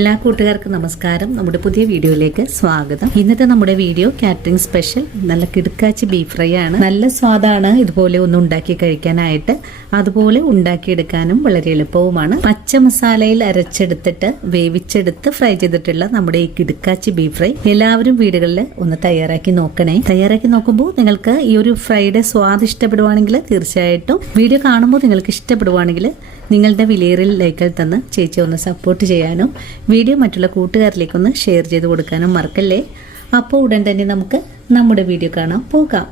എല്ലാ കൂട്ടുകാർക്കും നമസ്കാരം. നമ്മുടെ പുതിയ വീഡിയോയിലേക്ക് സ്വാഗതം. ഇന്നത്തെ നമ്മുടെ വീഡിയോ കാറ്ററിംഗ് സ്പെഷ്യൽ നല്ല കിടുക്കാച്ചി ബീഫ് ഫ്രൈ ആണ്. നല്ല സ്വാദാണ് ഇതുപോലെ ഒന്ന് ഉണ്ടാക്കി കഴിക്കാനായിട്ട്. അതുപോലെ ഉണ്ടാക്കിയെടുക്കാനും വളരെ എളുപ്പവുമാണ്. പച്ച മസാലയിൽ അരച്ചെടുത്തിട്ട് വേവിച്ചെടുത്ത് ഫ്രൈ ചെയ്തിട്ടുള്ള നമ്മുടെ ഈ കിടുക്കാച്ചി ബീഫ് ഫ്രൈ എല്ലാവരും വീടുകളിൽ ഒന്ന് തയ്യാറാക്കി നോക്കണേ. തയ്യാറാക്കി നോക്കുമ്പോൾ നിങ്ങൾക്ക് ഈ ഒരു ഫ്രൈയുടെ സ്വാദ് ഇഷ്ടപ്പെടുവാണെങ്കിൽ തീർച്ചയായിട്ടും വീഡിയോ കാണുമ്പോൾ നിങ്ങൾക്ക് ഇഷ്ടപ്പെടുവാണെങ്കിൽ നിങ്ങളുടെ വിലയേറിയ ലൈക്കിൽ തന്ന് ചേച്ചി ഒന്ന് സപ്പോർട്ട് ചെയ്യാനും വീഡിയോ മറ്റുള്ള കൂട്ടുകാരിലേക്കൊന്ന് ഷെയർ ചെയ്ത് കൊടുക്കാനും മറക്കല്ലേ. അപ്പോൾ ഉടൻ തന്നെ നമുക്ക് നമ്മുടെ വീഡിയോ കാണാൻ പോകാം.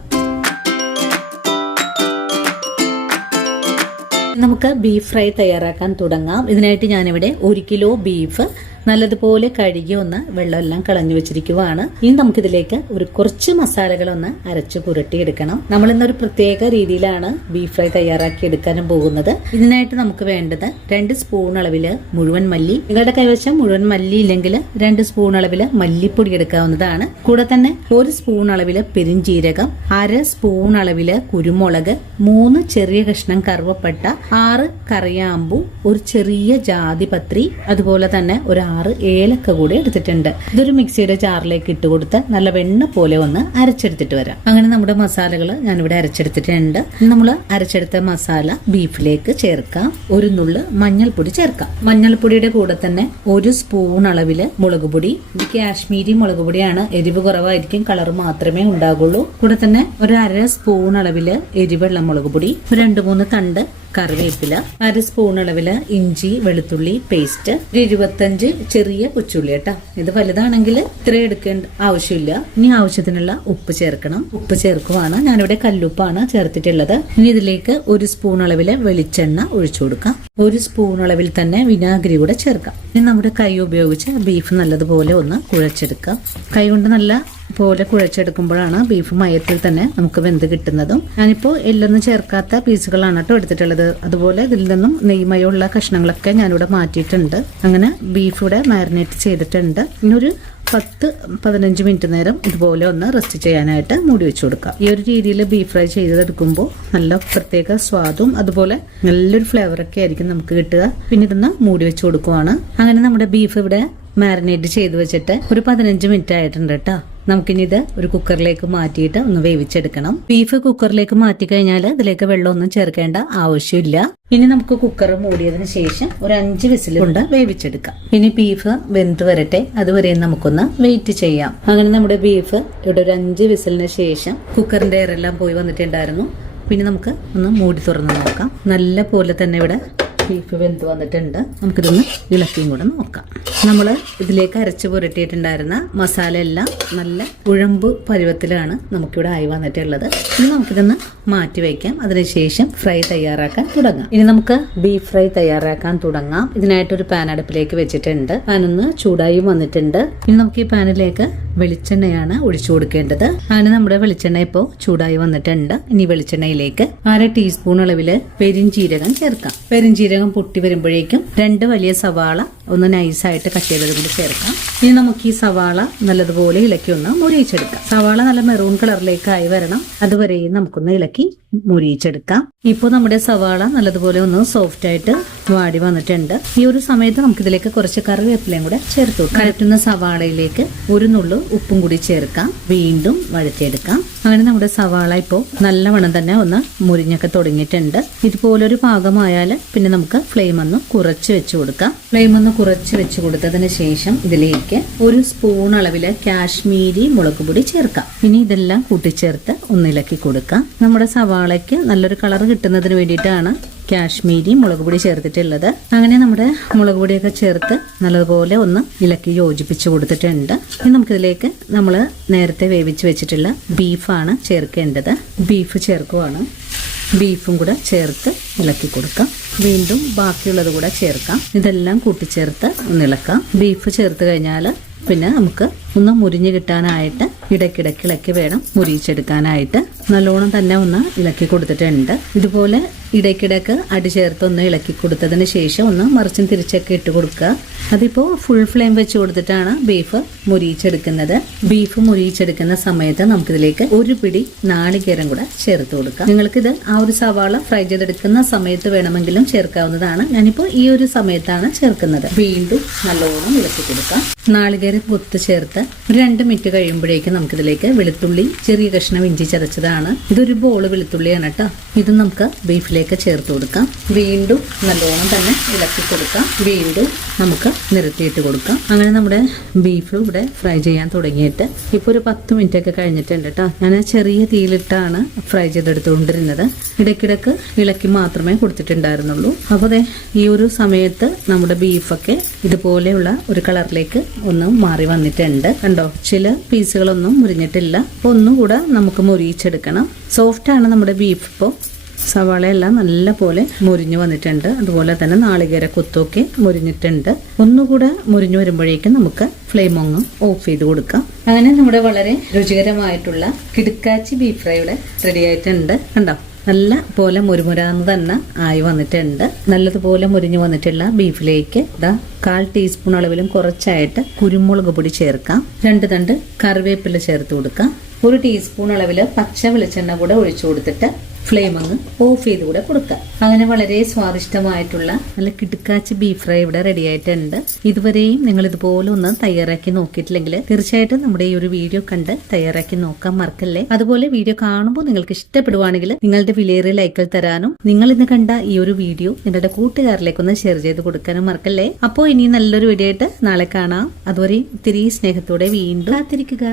നമുക്ക് ബീഫ് ഫ്രൈ തയ്യാറാക്കാൻ തുടങ്ങാം. ഇതിനായിട്ട് ഞാനിവിടെ 1 കിലോ ബീഫ് നല്ലതുപോലെ കഴുകി ഒന്ന് വെള്ളമെല്ലാം കളഞ്ഞു വെച്ചിരിക്കുവാണ്. ഇനി നമുക്കിതിലേക്ക് കുറച്ച് മസാലകളൊന്ന് അരച്ചു പുരട്ടിയെടുക്കണം. നമ്മൾ ഇന്നൊരു പ്രത്യേക രീതിയിലാണ് ബീഫ് ഫ്രൈ തയ്യാറാക്കി എടുക്കാനും പോകുന്നത്. ഇതിനായിട്ട് നമുക്ക് വേണ്ടത് 2 സ്പൂൺ അളവില് മുഴുവൻ മല്ലി. നിങ്ങളുടെ കൈവശം മുഴുവൻ മല്ലി ഇല്ലെങ്കിൽ 2 സ്പൂൺ അളവില് മല്ലിപ്പൊടി എടുക്കാവുന്നതാണ്. കൂടെ തന്നെ 1 സ്പൂൺ അളവില് പെരിഞ്ജീരകം, 1/2 സ്പൂൺ അളവില് കുരുമുളക്, 3 ചെറിയ കഷ്ണം കറുവപ്പട്ട, 6 കറിയാമ്പൂ, ഒരു ചെറിയ ജാതിപത്രി, അതുപോലെ തന്നെ ഒരു 6 ഏലക്ക കൂടി എടുത്തിട്ടുണ്ട്. ഇതൊരു മിക്സിയുടെ ജാറിലേക്ക് ഇട്ട് കൊടുത്ത് നല്ല വെണ്ണ പോലെ ഒന്ന് അരച്ചെടുത്തിട്ട് വരാം. അങ്ങനെ നമ്മുടെ മസാലകൾ ഞാനിവിടെ അരച്ചെടുത്തിട്ടുണ്ട്. നമ്മൾ അരച്ചെടുത്ത മസാല ബീഫിലേക്ക് ചേർക്കാം. ഒരു നുള്ള് മഞ്ഞൾപ്പൊടി ചേർക്കാം. മഞ്ഞൾപ്പൊടിയുടെ കൂടെ തന്നെ 1 സ്പൂൺ അളവില് മുളക് പൊടി. ഇത് കാശ്മീരി മുളക് പൊടിയാണ്. എരിവ് കുറവായിരിക്കും, കളർ മാത്രമേ ഉണ്ടാകുള്ളൂ. കൂടെ തന്നെ ഒരു 1/2 സ്പൂൺ അളവില് എരിവെള്ള മുളക് പൊടി, 2-3 തണ്ട് കറിവേപ്പില, 1/2 സ്പൂൺ അളവില് ഇഞ്ചി വെളുത്തുള്ളി പേസ്റ്റ്, 25 ചെറിയ കൊച്ചുള്ളി കേട്ടോ. ഇത് വലുതാണെങ്കിൽ ഇത്ര എടുക്കേണ്ട ആവശ്യമില്ല. ഇനി ആവശ്യത്തിനുള്ള ഉപ്പ് ചേർക്കണം. ഉപ്പ് ചേർക്കുവാണ്. ഞാനിവിടെ കല്ലുപ്പാണ് ചേർത്തിട്ടുള്ളത്. ഇനി ഇതിലേക്ക് 1 സ്പൂൺ അളവില് വെളിച്ചെണ്ണ ഒഴിച്ചു കൊടുക്കാം. 1 സ്പൂൺ അളവിൽ തന്നെ വിനാഗിരി കൂടെ ചേർക്കാം. ഇനി നമ്മുടെ കൈ ഉപയോഗിച്ച് ബീഫ് നല്ലതുപോലെ ഒന്ന് കുഴച്ചെടുക്കാം. കൈ കൊണ്ട് നല്ല പോലെ കുഴച്ചെടുക്കുമ്പോഴാണ് ബീഫ് മയത്തിൽ തന്നെ നമുക്ക് വെന്ത് കിട്ടുന്നതും. ഞാനിപ്പോ എല്ലൊന്നും ചേർക്കാത്ത പീസുകളാണ് കേട്ടോ എടുത്തിട്ടുള്ളത്. അതുപോലെ ഇതിൽ നിന്നും നെയ്മയുള്ള കഷ്ണങ്ങളൊക്കെ ഞാനിവിടെ മാറ്റിയിട്ടുണ്ട്. അങ്ങനെ ബീഫ് ഇവിടെ മാരിനേറ്റ് ചെയ്തിട്ടുണ്ട്. ഇനി 10-15 മിനിറ്റ് നേരം ഇതുപോലെ ഒന്ന് റെസ്റ്റ് ചെയ്യാനായിട്ട് മൂടി വെച്ചു കൊടുക്കാം. ഈ ഒരു രീതിയിൽ ബീഫ് ഫ്രൈ ചെയ്തെടുക്കുമ്പോൾ നല്ല പ്രത്യേക സ്വാദും അതുപോലെ നല്ലൊരു ഫ്ലേവറൊക്കെ ആയിരിക്കും നമുക്ക് കിട്ടുക. പിന്നെ ഇതൊന്ന് മൂടി വെച്ചു കൊടുക്കുവാണ്. അങ്ങനെ നമ്മുടെ ബീഫ് ഇവിടെ മാരിനേറ്റ് ചെയ്ത് വെച്ചിട്ട് 15 മിനിറ്റ് ആയിട്ടുണ്ട് കേട്ടോ. നമുക്കിനി ഇത് ഒരു കുക്കറിലേക്ക് മാറ്റിയിട്ട് ഒന്ന് വേവിച്ചെടുക്കണം. ബീഫ് കുക്കറിലേക്ക് മാറ്റി കഴിഞ്ഞാൽ ഇതിലേക്ക് വെള്ളമൊന്നും ചേർക്കേണ്ട ആവശ്യമില്ല. ഇനി നമുക്ക് കുക്കർ മൂടിയതിന് ശേഷം ഒരു 5 വിസിൽ കൊണ്ട് വേവിച്ചെടുക്കാം. ഇനി ബീഫ് വെന്ത് വരട്ടെ, അതുവരെ നമുക്കൊന്ന് വെയിറ്റ് ചെയ്യാം. അങ്ങനെ നമ്മുടെ ബീഫ് ഇവിടെ ഒരു 5 വിസിലിന് ശേഷം കുക്കറിന്റെ എയറെല്ലാം പോയി വന്നിട്ടുണ്ടായിരുന്നു. പിന്നെ നമുക്ക് ഒന്ന് മൂടി തുറന്ന് നോക്കാം. നല്ല പോലെ തന്നെ ഇവിടെ ബീഫ് വെന്ത് വന്നിട്ടുണ്ട്. നമുക്കിതൊന്ന് ഇളക്കിയും കൂടെ നോക്കാം. നമ്മൾ ഇതിലേക്ക് അരച്ചു പുരട്ടിയിട്ടുണ്ടായിരുന്ന മസാല എല്ലാം നല്ല കുഴമ്പ് പരുവത്തിലാണ് നമുക്കിവിടെ ആയി വന്നിട്ടുള്ളത്. ഇനി നമുക്കിതൊന്ന് മാറ്റി വയ്ക്കാം. അതിനുശേഷം ഫ്രൈ തയ്യാറാക്കാൻ തുടങ്ങാം. ഇനി നമുക്ക് ബീഫ് ഫ്രൈ തയ്യാറാക്കാൻ തുടങ്ങാം. ഇതിനായിട്ടൊരു പാൻ അടുപ്പിലേക്ക് വെച്ചിട്ടുണ്ട്. പാനൊന്ന് ചൂടായി വന്നിട്ടുണ്ട്. ഇനി നമുക്ക് ഈ പാനിലേക്ക് വെളിച്ചെണ്ണയാണ് ഒഴിച്ചു കൊടുക്കേണ്ടത്. അങ്ങനെ നമ്മുടെ വെളിച്ചെണ്ണ ഇപ്പോൾ ചൂടായി വന്നിട്ടുണ്ട്. ഇനി വെളിച്ചെണ്ണയിലേക്ക് 1/2 ടീസ്പൂൺ അളവില് പെരിഞ്ജീരകം ചേർക്കാം. പെരിഞ്ജീരകം പൊട്ടി വരുമ്പോഴേക്കും 2 വലിയ സവാള ഒന്ന് നൈസായിട്ട് കട്ട് ചെയ്തത് കൂടി ചേർക്കാം. ഇനി നമുക്ക് ഈ സവാള നല്ലതുപോലെ ഇളക്കി ഒന്ന് മുരിയിച്ചെടുക്കാം. സവാള നല്ല മെറൂൺ കളറിലേക്ക് ആയി വരണം. അതുവരെയും നമുക്കൊന്ന് ഇളക്കി മുരിയിച്ചെടുക്കാം. ഇപ്പോൾ നമ്മുടെ സവാള നല്ലതുപോലെ ഒന്ന് സോഫ്റ്റ് ആയിട്ട് വാടി വന്നിട്ടുണ്ട്. ഈ ഒരു സമയത്ത് നമുക്കിതിലേക്ക് കുറച്ച് കറിവേപ്പിലയും കൂടെ ചേർത്തു. കരറ്റുന്ന സവാളയിലേക്ക് 1 നുള്ളു ഉപ്പും കൂടി ചേർക്കാം. വീണ്ടും വഴറ്റിയെടുക്കാം. അങ്ങനെ നമ്മുടെ സവാള ഇപ്പോൾ നല്ലവണ്ണം തന്നെ ഒന്ന് മുരിഞ്ഞൊക്കെ തുടങ്ങിയിട്ടുണ്ട്. ഇതുപോലൊരു പാകമായാൽ പിന്നെ നമുക്ക് ഫ്ലെയിം ഒന്ന് കുറച്ച് വെച്ച് കൊടുക്കാം. ഫ്ലെയിം ഒന്ന് കുറച്ച് വെച്ച് കൊടുത്തതിന് ശേഷം ഇതിലേക്ക് 1 സ്പൂൺ അളവില് കാശ്മീരി മുളക് പൊടി ചേർക്കാം. ഇനി ഇതെല്ലാം കൂട്ടിച്ചേർത്ത് ഒന്ന് ഇളക്കി കൊടുക്കാം. നമ്മുടെ സവാളയ്ക്ക് നല്ലൊരു കളർ കിട്ടുന്നതിന് വേണ്ടിയിട്ടാണ് കാശ്മീരി മുളക് പൊടി ചേർത്തിട്ടുള്ളത്. അങ്ങനെ നമ്മുടെ മുളക് പൊടിയൊക്കെ ചേർത്ത് നല്ലതുപോലെ ഒന്ന് ഇളക്കി യോജിപ്പിച്ച് കൊടുത്തിട്ടുണ്ട്. ഇനി നമുക്കിതിലേക്ക് നമ്മൾ നേരത്തെ വേവിച്ച് വെച്ചിട്ടുള്ള ബീഫാണ് ചേർക്കേണ്ടത്. ബീഫ് ചേർക്കുവാണ്. ബീഫും കൂടെ ചേർത്ത് ഇളക്കി കൊടുക്കാം. വീണ്ടും ബാക്കിയുള്ളത് കൂടെ ചേർക്കാം. ഇതെല്ലാം കൂട്ടിച്ചേർത്ത് ഒന്ന് ഇളക്കാം. ബീഫ് ചേർത്ത് കഴിഞ്ഞാൽ പിന്നെ നമുക്ക് ഒന്ന് മുരിഞ്ഞു കിട്ടാനായിട്ട് ഇടയ്ക്കിടയ്ക്ക് ഇളക്കി വേണം മുരിയിച്ചെടുക്കാനായിട്ട്. നല്ലോണം തന്നെ ഒന്ന് ഇളക്കി കൊടുത്തിട്ടുണ്ട്. ഇതുപോലെ ഇടയ്ക്കിടയ്ക്ക് അടി ചേർത്ത് ഒന്ന് ഇളക്കി കൊടുത്തതിന് ശേഷം ഒന്ന് മറിച്ചും തിരിച്ചൊക്കെ ഇട്ട് കൊടുക്കുക. അതിപ്പോൾ ഫുൾ ഫ്ലെയിം വെച്ച് കൊടുത്തിട്ടാണ് ബീഫ് മുരിയിച്ചെടുക്കുന്നത്. ബീഫ് മുരിയിച്ചെടുക്കുന്ന സമയത്ത് നമുക്കിതിലേക്ക് ഒരു പിടി നാളികേരം കൂടെ ചേർത്ത് കൊടുക്കാം. നിങ്ങൾക്കിത് ആ ഒരു സവാള ഫ്രൈ ചെയ്തെടുക്കുന്ന സമയത്ത് വേണമെങ്കിലും ചേർക്കാവുന്നതാണ്. ഞാനിപ്പോൾ ഈ ഒരു സമയത്താണ് ചേർക്കുന്നത്. വീണ്ടും നല്ലോണം ഇളക്കി കൊടുക്കാം. നാളികേരം കൊത്ത് ചേർത്ത് 2 മിനിറ്റ് കഴിയുമ്പോഴേക്കും നമുക്കിതിലേക്ക് വെളുത്തുള്ളി, ചെറിയ കഷ്ണം ഇഞ്ചി ചതച്ചതാണ്. ഇതൊരു ബോള് വെളുത്തുള്ളിയാണ് കേട്ടോ. ഇത് നമുക്ക് ബീഫിലേക്ക് ചേർത്ത് കൊടുക്കാം. വീണ്ടും നല്ലോണം തന്നെ ഇളക്കി കൊടുക്കാം. വീണ്ടും നമുക്ക് നിരത്തിയിട്ട് കൊടുക്കാം. അങ്ങനെ നമ്മുടെ ബീഫ് ഇവിടെ ഫ്രൈ ചെയ്യാൻ തുടങ്ങിയിട്ട് ഇപ്പോൾ ഒരു 10 മിനിറ്റ് ഒക്കെ കഴിഞ്ഞിട്ടുണ്ട് കേട്ടോ. ഞാൻ ചെറിയ തീയിലിട്ടാണ് ഫ്രൈ ചെയ്തെടുത്തുകൊണ്ടിരുന്നത്. ഇടയ്ക്കിടക്ക് ഇളക്കി മാത്രമേ കൊടുത്തിട്ടുണ്ടായിരുന്നുള്ളൂ. അപ്പോൾ അതെ ഈ ഒരു സമയത്ത് നമ്മുടെ ബീഫൊക്കെ ഇതുപോലെയുള്ള ഒരു കളറിലേക്ക് ഒന്ന് മാറി വന്നിട്ടുണ്ട്. കണ്ടോ, ചില പീസുകളൊന്നും മുരിഞ്ഞിട്ടില്ല. അപ്പോൾ ഒന്നുകൂടെ നമുക്ക് മുരിയിച്ചെടുക്കണം. സോഫ്റ്റ് ആണ് നമ്മുടെ ബീഫ്. ഇപ്പോൾ സവാളയെല്ലാം നല്ല പോലെ മുരിഞ്ഞു വന്നിട്ടുണ്ട്. അതുപോലെ തന്നെ നാളികേര കൊത്തൊക്കെ മുരിഞ്ഞിട്ടുണ്ട്. ഒന്നുകൂടെ മുരിഞ്ഞു വരുമ്പോഴേക്കും നമുക്ക് ഫ്ലെയിം ഒന്ന് ഓഫ് ചെയ്ത് കൊടുക്കാം. അങ്ങനെ നമ്മുടെ വളരെ രുചികരമായിട്ടുള്ള കിടുക്കാച്ചി ബീഫ് ഫ്രൈ ഇവിടെ റെഡി ആയിട്ടുണ്ട്. കണ്ടോ, നല്ല പോലെ മുരുമുരാന്ന് തന്നെ ആയി വന്നിട്ടുണ്ട്. നല്ലതുപോലെ മുരിഞ്ഞു വന്നിട്ടുള്ള ബീഫിലേക്ക് 1/4 ടീസ്പൂൺ അളവിലും കുറച്ചായിട്ട് കുരുമുളക് പൊടി ചേർക്കാം. 2 തണ്ട് കറിവേപ്പില ചേർത്ത് കൊടുക്കാം. 1 ടീസ്പൂൺ അളവിൽ പച്ച വെളിച്ചെണ്ണ കൂടെ ഒഴിച്ചു കൊടുത്തിട്ട് ഫ്ലെയിം അങ്ങ് ഓഫ് ചെയ്ത് കൂടെ കൊടുക്കാം. അങ്ങനെ വളരെ സ്വാദിഷ്ടമായിട്ടുള്ള നല്ല കിടുക്കാച്ചി ബീഫ് ഫ്രൈ ഇവിടെ റെഡി ആയിട്ടുണ്ട്. ഇതുവരെയും നിങ്ങൾ ഇതുപോലെ ഒന്ന് തയ്യാറാക്കി നോക്കിയിട്ടില്ലെങ്കിൽ തീർച്ചയായിട്ടും നമ്മുടെ ഈ ഒരു വീഡിയോ കണ്ട് തയ്യാറാക്കി നോക്കാൻ മറക്കല്ലേ. അതുപോലെ വീഡിയോ കാണുമ്പോൾ നിങ്ങൾക്ക് ഇഷ്ടപ്പെടുവാണെങ്കിൽ നിങ്ങളുടെ വിലയേറിയ ലൈക്കുകൾ തരാനും നിങ്ങൾ ഇന്ന് കണ്ട ഈ ഒരു വീഡിയോ നിങ്ങളുടെ കൂട്ടുകാരിലേക്കൊന്ന് ഷെയർ ചെയ്ത് കൊടുക്കാനും മറക്കല്ലേ. അപ്പോൾ ഇനി നല്ലൊരു വീഡിയോ ആയിട്ട് നാളെ കാണാം. അതുവരെ ഇത്തിരി സ്നേഹത്തോടെ വീണ്ടും കാത്തിരിക്കുക.